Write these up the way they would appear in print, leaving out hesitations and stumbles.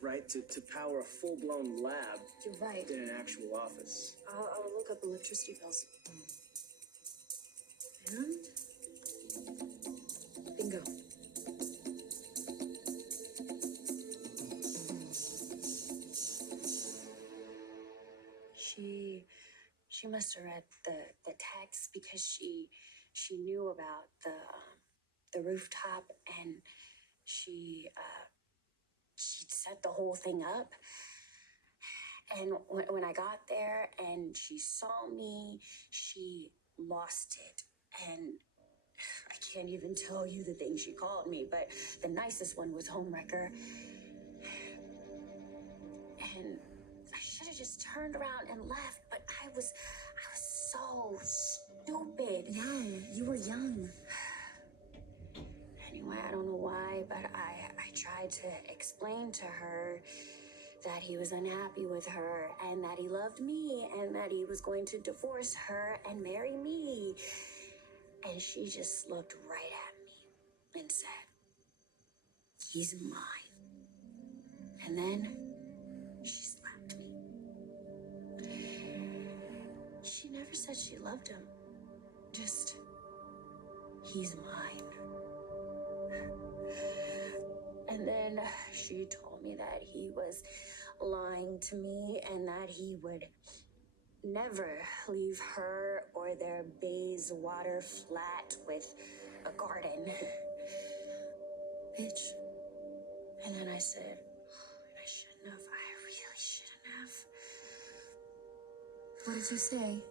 right? To power a full-blown lab. You're right. In an actual office. I'll look up electricity bills. And bingo. She must have read the text because she knew about the rooftop, and she'd set the whole thing up. And when I got there and she saw me, she lost it. And I can't even tell you the things she called me, but the nicest one was homewrecker. And I should have just turned around and left, but I was so stupid. Young. You were young. Anyway, I don't know why, but I tried to explain to her that he was unhappy with her and that he loved me and that he was going to divorce her and marry me. And she just looked right at me and said, "He's mine." And then she slapped me. She never said she loved him. Just, "He's mine." And then she told me that he was lying to me and that he would never leave her or their Bayswater flat with a garden. Bitch. And then I said, I shouldn't have. I really shouldn't have. What did you say?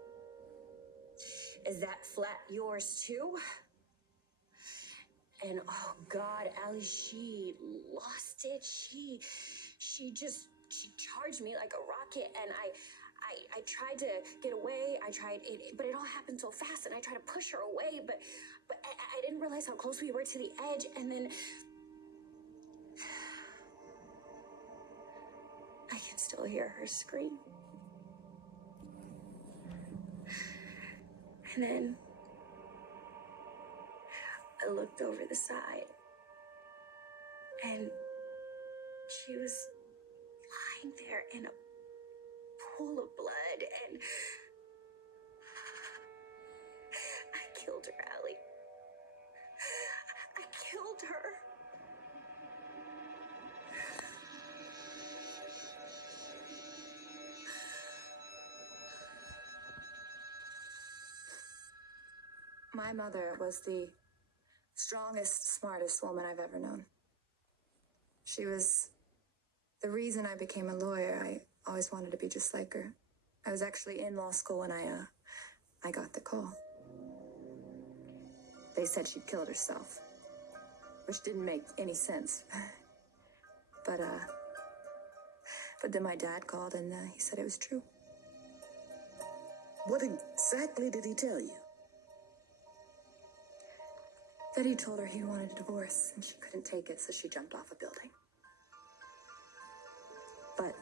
Is that flat yours too? And oh God, Allie, she lost it. She charged me like a rocket, and I tried to get away. But it all happened so fast, and I tried to push her away, but I didn't realize how close we were to the edge, and then I can still hear her scream. And then I looked over the side, and she was lying there in a pool of blood, and I killed her, Allie. I killed her. My mother was the strongest, smartest woman I've ever known. She was the reason I became a lawyer. I always wanted to be just like her. I was actually in law school when I got the call. They said she'd killed herself, which didn't make any sense. But then my dad called and he said it was true. What exactly did he tell you? That he told her he wanted a divorce and she couldn't take it, so she jumped off a building. But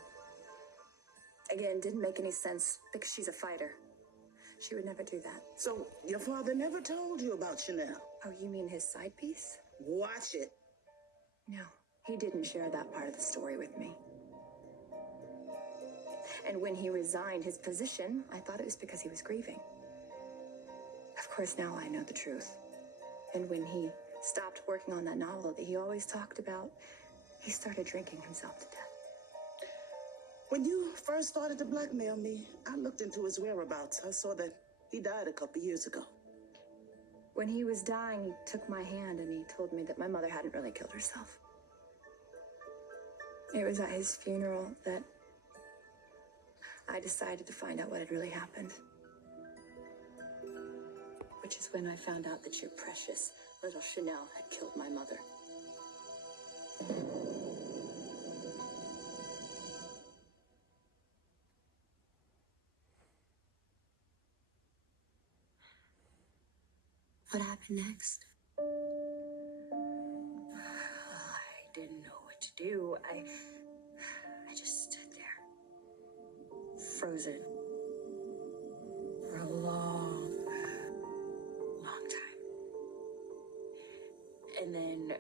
again, didn't make any sense because she's a fighter. She would never do that. So your father never told you about Chanel? Oh, you mean his side piece? Watch it. No, he didn't share that part of the story with me. And when he resigned his position, I thought it was because he was grieving. Of course, now I know the truth. And when he stopped working on that novel that he always talked about, he started drinking himself to death. When you first started to blackmail me, I looked into his whereabouts. I saw that he died a couple years ago. When he was dying, he took my hand and he told me that my mother hadn't really killed herself. It was at his funeral that I decided to find out what had really happened. Which is when I found out that your precious little Chanel had killed my mother. What happened next? I didn't know what to do. I just stood there, frozen, for a long time. And then,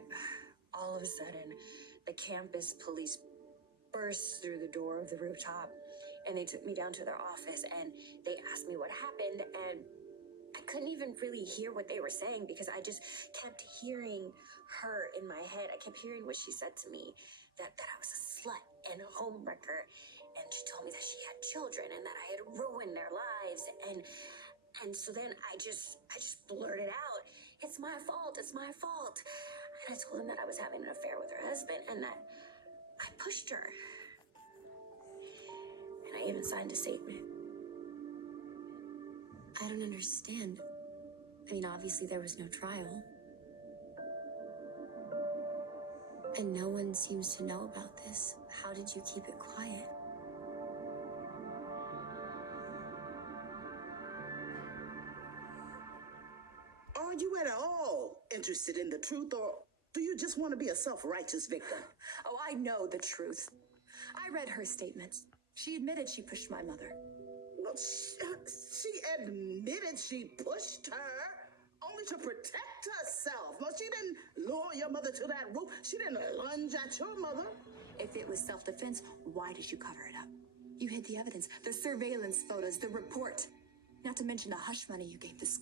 all of a sudden, the campus police burst through the door of the rooftop, and they took me down to their office, and they asked me what happened, and I couldn't even really hear what they were saying because I just kept hearing her in my head. I kept hearing what she said to me, that I was a slut and a homewrecker, and she told me that she had children and that I had ruined their lives, and so then I just blurted out, "It's my fault, it's my fault." And I told him that I was having an affair with her husband and that I pushed her. And I even signed a statement. I don't understand. I mean, obviously there was no trial. And no one seems to know about this. How did you keep it quiet? Are you at all interested in the truth, or do you just want to be a self-righteous victim? Oh, I know the truth. I read her statements. She admitted she pushed my mother. Well, she admitted she pushed her only to protect herself. Well, she didn't lure your mother to that roof. She didn't lunge at your mother. If it was self-defense, why did you cover it up? You hid the evidence, the surveillance photos, the report. Not to mention the hush money you gave the school.